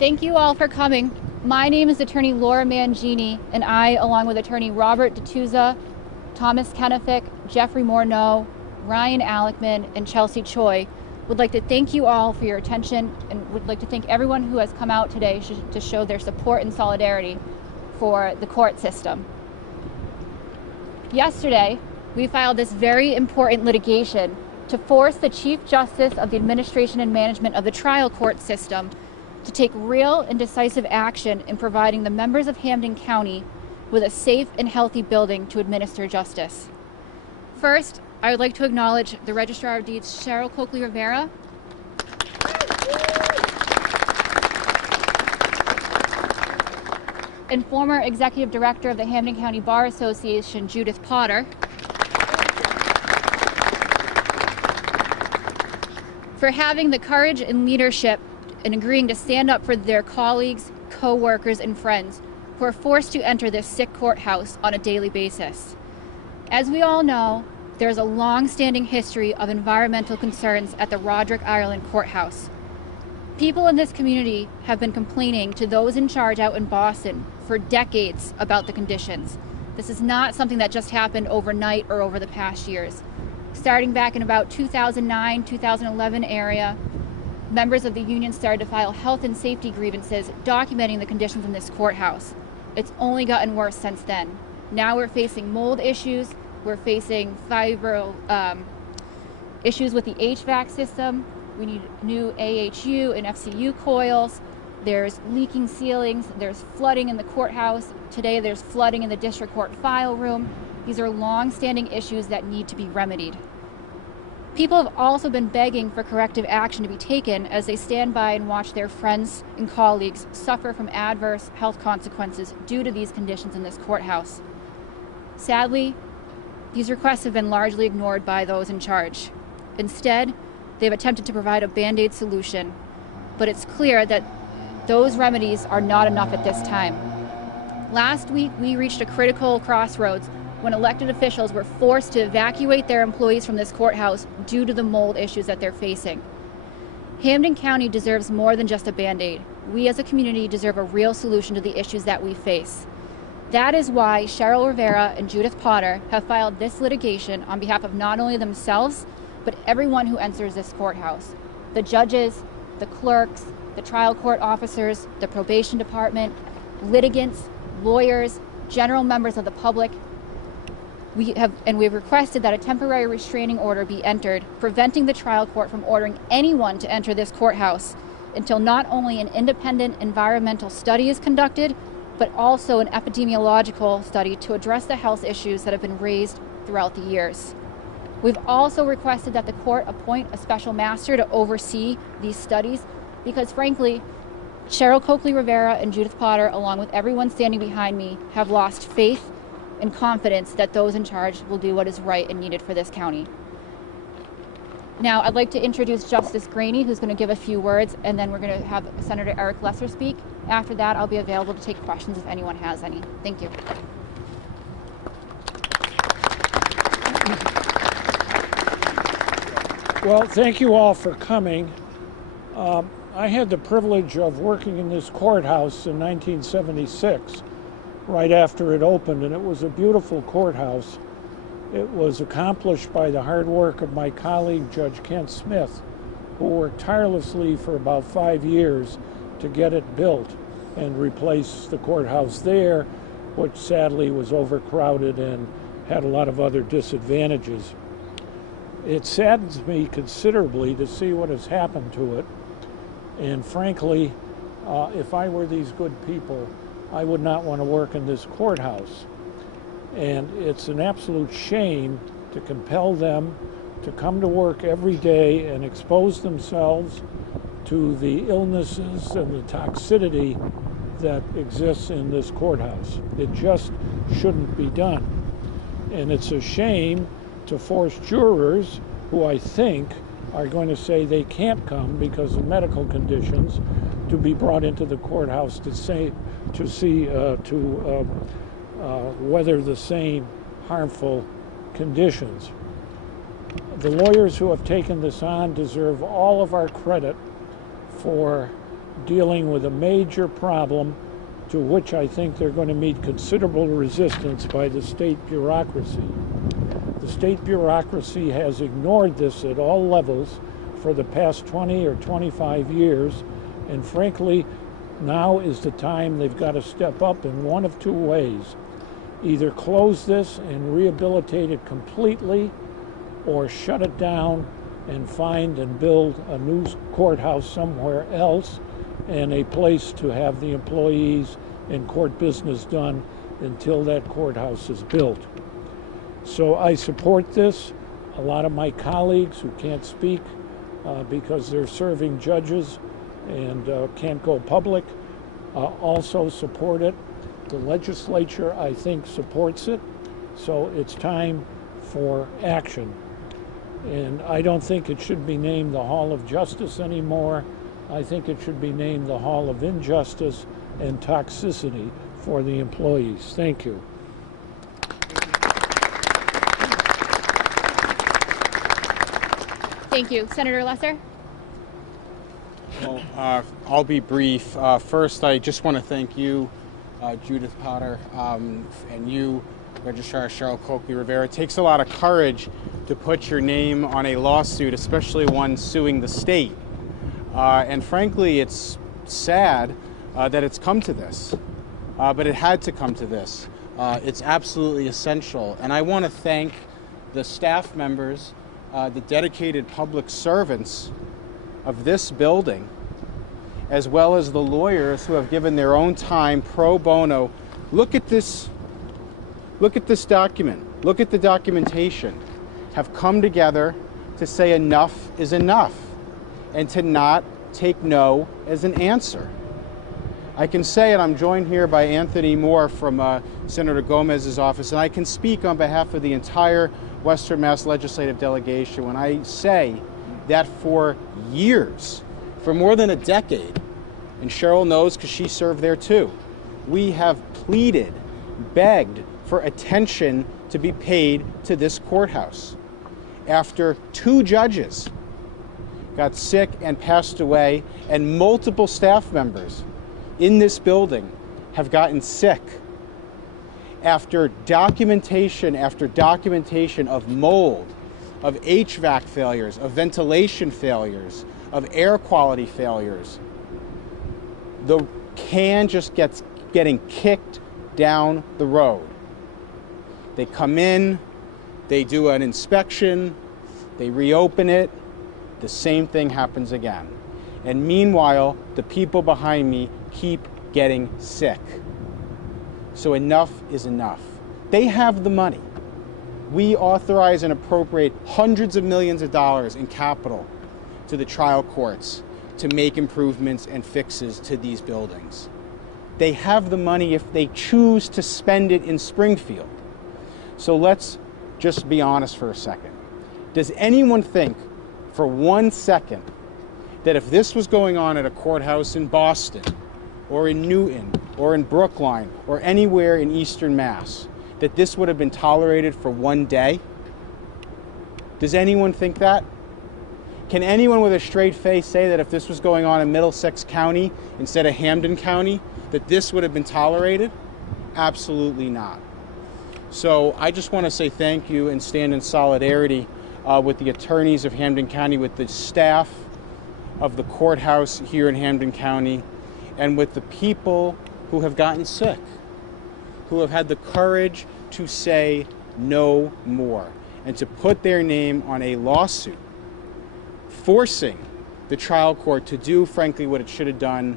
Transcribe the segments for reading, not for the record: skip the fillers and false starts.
Thank you all for coming. My name is Attorney Laura Mangini, and I, along with Attorney Robert DiTusa, Thomas Kenefick, Jeffrey Morneau, Ryan Alekman, and Chelsea Choi, would like to thank you all for your attention and would like to thank everyone who has come out today to show their support and solidarity for the court system. Yesterday, we filed this very important litigation to force the Chief Justice of the Administration and Management of the trial court system to take real and decisive action in providing the members of Hampden County with a safe and healthy building to administer justice. First, I would like to acknowledge the Registrar of Deeds, Cheryl Coakley-Rivera, and former Executive Director of the Hampden County Bar Association, Judith Potter, for having the courage and leadership in agreeing to stand up for their colleagues, co-workers, and friends who are forced to enter this sick courthouse on a daily basis. As we all know, there's a long-standing history of environmental concerns at the Roderick Ireland Courthouse. People in this community have been complaining to those in charge out in Boston for decades about the conditions. This is not something that just happened overnight or over the past years. Starting back in about 2009, 2011 area, members of the union started to file health and safety grievances documenting the conditions in this courthouse. It's only gotten worse since then. Now we're facing mold issues, we're facing issues with the HVAC system. We need new AHU and FCU coils. There's leaking ceilings. There's flooding in the courthouse. Today there's flooding in the district court file room. These are long-standing issues that need to be remedied. People have also been begging for corrective action to be taken as they stand by and watch their friends and colleagues suffer from adverse health consequences due to these conditions in this courthouse. Sadly, these requests have been largely ignored by those in charge. Instead, they've attempted to provide a Band-Aid solution, but it's clear that those remedies are not enough at this time. Last week, we reached a critical crossroads when elected officials were forced to evacuate their employees from this courthouse due to the mold issues that they're facing. Hampden County deserves more than just a Band-Aid. We as a community deserve a real solution to the issues that we face. That is why Cheryl Rivera and Judith Potter have filed this litigation on behalf of not only themselves, but everyone who enters this courthouse. The judges, the clerks, the trial court officers, the probation department, litigants, lawyers, general members of the public. We've requested that a temporary restraining order be entered, preventing the trial court from ordering anyone to enter this courthouse until not only an independent environmental study is conducted, but also an epidemiological study to address the health issues that have been raised throughout the years. We've also requested that the court appoint a special master to oversee these studies because, frankly, Cheryl Coakley-Rivera and Judith Potter, along with everyone standing behind me, have lost faith and confidence that those in charge will do what is right and needed for this county. Now, I'd like to introduce Justice Graney, who's going to give a few words, and then we're going to have Senator Eric Lesser speak. After that, I'll be available to take questions if anyone has any. Thank you. Well, thank you all for coming. I had the privilege of working in this courthouse in 1976, right after it opened, and it was a beautiful courthouse. It was accomplished by the hard work of my colleague, Judge Kent Smith, who worked tirelessly for about 5 years to get it built and replace the courthouse there, which sadly was overcrowded and had a lot of other disadvantages. It saddens me considerably to see what has happened to it. And frankly, if I were these good people, I would not want to work in this courthouse. And it's an absolute shame to compel them to come to work every day and expose themselves to the illnesses and the toxicity that exists in this courthouse. It just shouldn't be done. And it's a shame to force jurors who I think are going to say they can't come because of medical conditions to be brought into the courthouse to weather the same harmful conditions. The lawyers who have taken this on deserve all of our credit for dealing with a major problem to which I think they're going to meet considerable resistance by the state bureaucracy. The state bureaucracy has ignored this at all levels for the past 20 or 25 years, and frankly, now is the time they've got to step up in one of two ways. Either close this and rehabilitate it completely, or shut it down and find and build a new courthouse somewhere else and a place to have the employees and court business done until that courthouse is built. So I support this. A lot of my colleagues who can't speak because they're serving judges and can't go public also support it. The legislature, I think, supports it. So it's time for action. And I don't think it should be named the Hall of Justice anymore. I think it should be named the Hall of Injustice and Toxicity for the employees. Thank you. Thank you. Senator Lesser? Well, I'll be brief. First, I just want to thank you, Judith Potter, and you, Registrar Cheryl Coakley-Rivera. It takes a lot of courage to put your name on a lawsuit, especially one suing the state. And frankly, it's sad that it's come to this, but it had to come to this. It's absolutely essential. And I want to thank the staff members, the dedicated public servants of this building, as well as the lawyers who have given their own time pro bono. Look at this document. Look at the documentation. Have come together to say enough is enough and to not take no as an answer. I can say, and I'm joined here by Anthony Moore from Senator Gomez's office, and I can speak on behalf of the entire Western Mass legislative delegation when I say that for years, for more than a decade, and Cheryl knows because she served there too, we have pleaded, begged for attention to be paid to this courthouse. After 2 judges got sick and passed away, and multiple staff members in this building have gotten sick, after documentation of mold, of HVAC failures, of ventilation failures, of air quality failures, the can just gets getting kicked down the road. They come in, they do an inspection, they reopen it, the same thing happens again. And meanwhile, the people behind me keep getting sick. So enough is enough. They have the money. We authorize and appropriate hundreds of millions of dollars in capital to the trial courts to make improvements and fixes to these buildings. They have the money if they choose to spend it in Springfield. So let's just be honest for a second. Does anyone think for 1 second that if this was going on at a courthouse in Boston or in Newton or in Brookline or anywhere in Eastern Mass, that this would have been tolerated for 1 day? Does anyone think that? Can anyone with a straight face say that if this was going on in Middlesex County instead of Hampden County, that this would have been tolerated? Absolutely not. So I just want to say thank you and stand in solidarity with the attorneys of Hampden County, with the staff of the courthouse here in Hampden County, and with the people who have gotten sick, who have had the courage to say no more and to put their name on a lawsuit forcing the trial court to do, frankly, what it should have done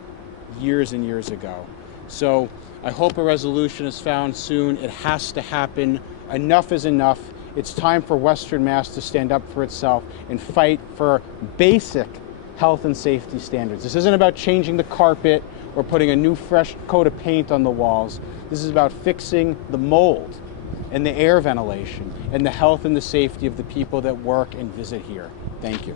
years and years ago. So I hope a resolution is found soon. It has to happen. Enough is enough. It's time for Western Mass to stand up for itself and fight for basic health and safety standards. This isn't about changing the carpet or putting a new fresh coat of paint on the walls. This is about fixing the mold and the air ventilation and the health and the safety of the people that work and visit here. Thank you.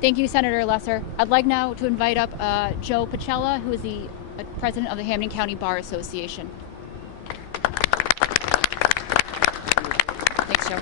Thank you, Senator Lesser. I'd like now to invite up Joe Pacella, who is the president of the Hampden County Bar Association. Thanks, Joe.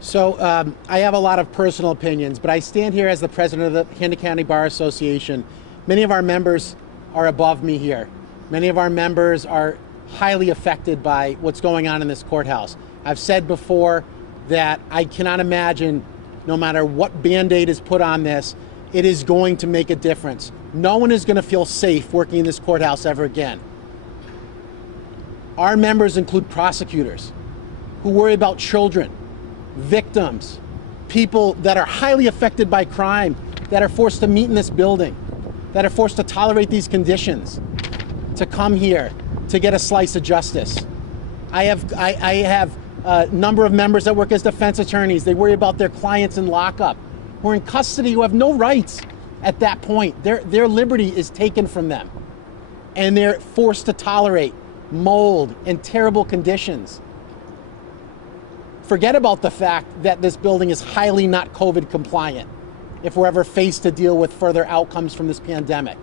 So I have a lot of personal opinions, but I stand here as the president of the Hennepin County Bar Association. Many of our members are above me here. Many of our members are highly affected by what's going on in this courthouse. I've said before that I cannot imagine, no matter what Band-Aid is put on this, it is going to make a difference. No one is going to feel safe working in this courthouse ever again. Our members include prosecutors who worry about children, victims, people that are highly affected by crime, that are forced to meet in this building, that are forced to tolerate these conditions, to come here to get a slice of justice. I have a number of members that work as defense attorneys. They worry about their clients in lockup who are in custody, who have no rights at that point. Their liberty is taken from them, and they're forced to tolerate mold and terrible conditions. Forget about the fact that this building is highly not COVID compliant if we're ever faced to deal with further outcomes from this pandemic.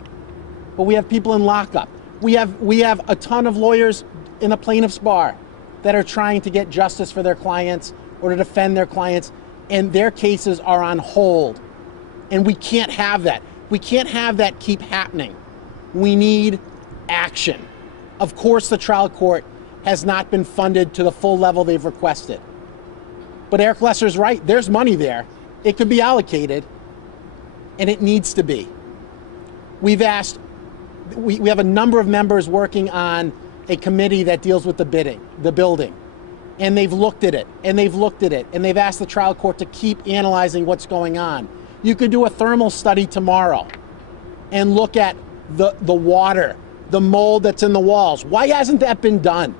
But we have people in lockup. We have a ton of lawyers in the plaintiff's bar that are trying to get justice for their clients or to defend their clients, and their cases are on hold. And we can't have that. We can't have that keep happening. We need action. Of course, the trial court has not been funded to the full level they've requested. But Eric Lesser's right, there's money there. It could be allocated, and it needs to be. We've asked, we have a number of members working on a committee that deals with the building. And they've looked at it, and they've looked at it, and they've asked the trial court to keep analyzing what's going on. You could do a thermal study tomorrow and look at the water, the mold that's in the walls. Why hasn't that been done?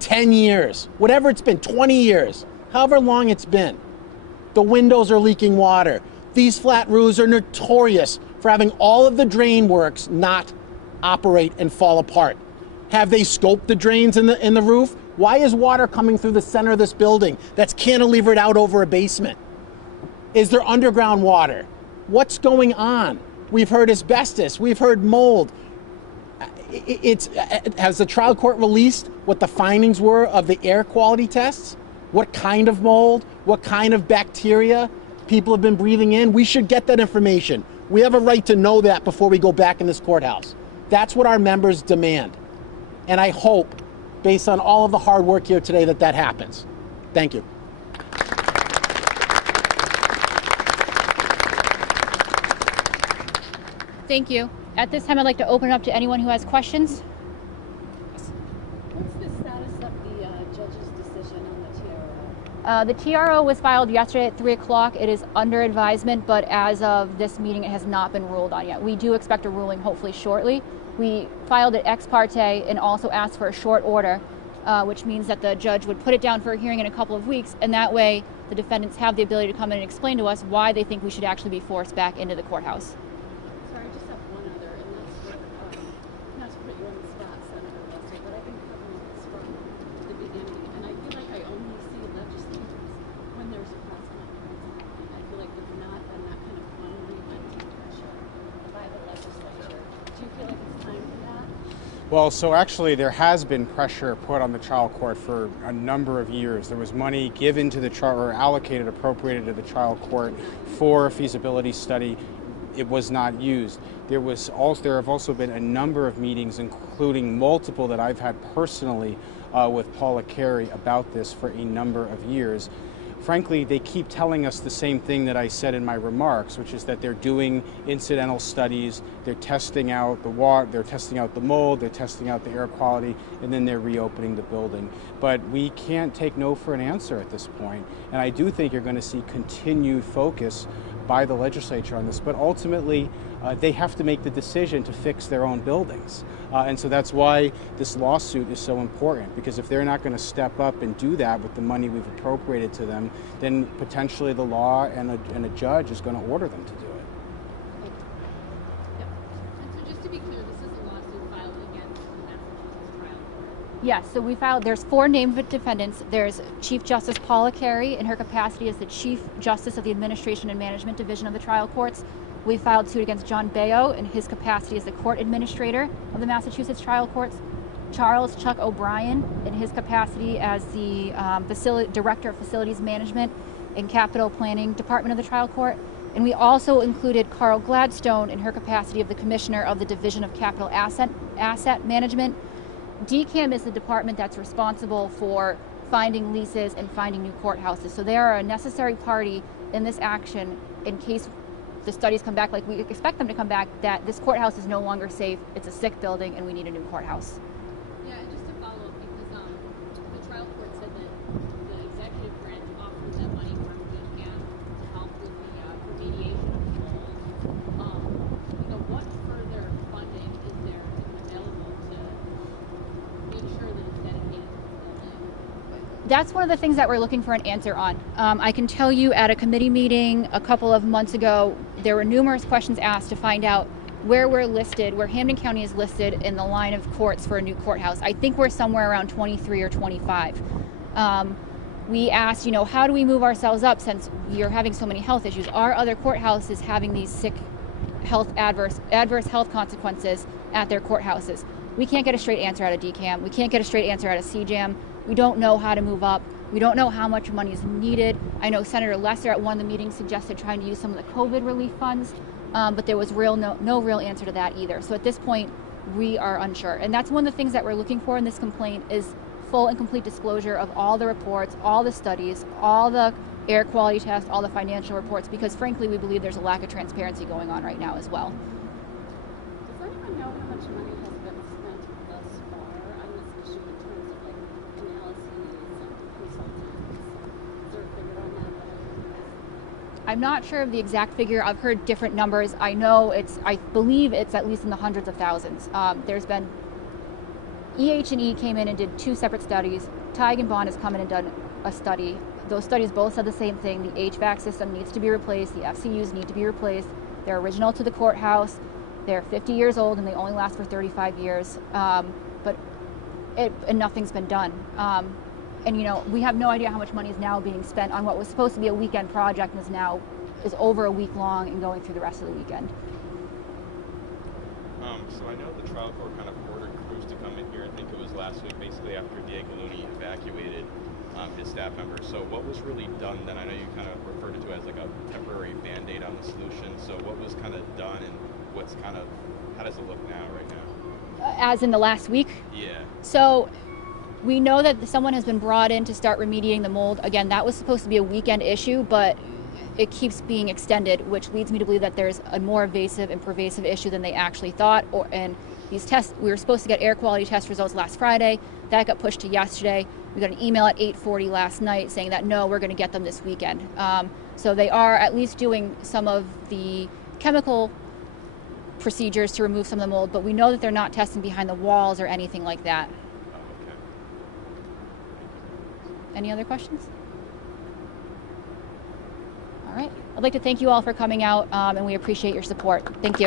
10 years, whatever it's been, 20 years. However long it's been. The windows are leaking water. These flat roofs are notorious for having all of the drain works not operate and fall apart. Have they scoped the drains in the roof? Why is water coming through the center of this building that's cantilevered out over a basement? Is there underground water? What's going on? We've heard asbestos, we've heard mold. Has the trial court released what the findings were of the air quality tests? What kind of mold, what kind of bacteria people have been breathing in? We should get that information. We have a right to know that before we go back in this courthouse. That's what our members demand. And I hope, based on all of the hard work here today, that happens. Thank you. Thank you. At this time, I'd like to open it up to anyone who has questions. What's the status of the judge's decision on the TRO? The TRO was filed yesterday at 3 o'clock. It is under advisement, but as of this meeting, it has not been ruled on yet. We do expect a ruling hopefully shortly. We filed it ex parte and also asked for a short order, which means that the judge would put it down for a hearing in a couple of weeks, and that way the defendants have the ability to come in and explain to us why they think we should actually be forced back into the courthouse. Sorry, I just have one other, and that's what, not to put you on the spot, Senator Lester, but I've been covering this from the beginning, and I feel like I only see legislators when there's a press conference. And I feel like there's not been that kind of unrelenting pressure by the legislature. Do you feel like it's time for that? Well, so actually there has been pressure put on the trial court for a number of years. There was money given to the trial, or allocated, appropriated to the trial court for a feasibility study. It was not used. There have also been a number of meetings, including multiple that I've had personally with Paula Carey about this for a number of years. Frankly, they keep telling us the same thing that I said in my remarks, which is that they're doing incidental studies, they're testing out the water, they're testing out the mold, they're testing out the air quality, and then they're reopening the building. But we can't take no for an answer at this point. And I do think you're going to see continued focus by the legislature on this, but ultimately they have to make the decision to fix their own buildings. And so that's why this lawsuit is so important, because if they're not going to step up and do that with the money we've appropriated to them, then potentially the law and a judge is going to order them to do it. Yep. And so just to be clear, this is a lawsuit filed against the Massachusetts trial court. Yes, so we filed, there's 4 named defendants. There's Chief Justice Paula Carey in her capacity as the Chief Justice of the Administration and Management Division of the trial courts. We filed suit against John Baio in his capacity as the court administrator of the Massachusetts trial courts. Charles Chuck O'Brien in his capacity as the Director of Facilities Management and Capital Planning Department of the trial court. And we also included Carl Gladstone in her capacity of the Commissioner of the Division of Capital Asset Management. DCAM is the department that's responsible for finding leases and finding new courthouses. So they are a necessary party in this action in case the studies come back like we expect them to come back, that this courthouse is no longer safe, it's a sick building, and we need a new courthouse. Yeah, and just to follow up, because the trial court said that the executive branch offered that money from DCAM to help with the remediation of the mold. What further funding is there available to make sure that it's dedicated to the building? That's one of the things that we're looking for an answer on. I can tell you at a committee meeting a couple of months ago, there were numerous questions asked to find out where we're listed, where Hampden County is listed in the line of courts for a new courthouse. I think we're somewhere around 23 or 25. We asked, how do we move ourselves up since you're having so many health issues? Are other courthouses having these sick adverse health consequences at their courthouses? We can't get a straight answer out of DCAM. We can't get a straight answer out of CJAM. We don't know how to move up. We don't know how much money is needed. I know Senator Lesser at one of the meetings suggested trying to use some of the COVID relief funds, but there was no real answer to that either. So at this point, we are unsure. And that's one of the things that we're looking for in this complaint is full and complete disclosure of all the reports, all the studies, all the air quality tests, all the financial reports, because frankly, we believe there's a lack of transparency going on right now as well. Does anyone know how much money has been spent thus far on this issue in terms of analyses and consultants? Is there a figure on that? I'm not sure of the exact figure. I've heard different numbers. I believe it's at least in the hundreds of thousands. There's been EH&E came in and did 2 separate studies. Tig and Bond has come in and done a study. Those studies both said the same thing. The HVAC system needs to be replaced. The FCUs need to be replaced. They're original to the courthouse. They're 50 years old and they only last for 35 years. And nothing's been done. We have no idea how much money is now being spent on what was supposed to be a weekend project and is over a week long and going through the rest of the weekend. So I know the trial court kind of ordered crews to come in here. I think it was last week, basically after Diego Looney evacuated his staff members. So what was really done then? I know you kind of referred to it as like a temporary Band-Aid on the solution. So what was kind of done and how does it look now, right now? As in the last week? Yeah. So we know that someone has been brought in to start remediating the mold. Again, that was supposed to be a weekend issue, but it keeps being extended, which leads me to believe that there's a more evasive and pervasive issue than they actually thought. And these tests, we were supposed to get air quality test results last Friday. That got pushed to yesterday. We got an email at 8:40 last night saying that no, we're going to get them this weekend. So they are at least doing some of the chemical procedures to remove some of the mold, but we know that they're not testing behind the walls or anything like that. Oh, okay. Any other questions? All right. I'd like to thank you all for coming out, and we appreciate your support. Thank you.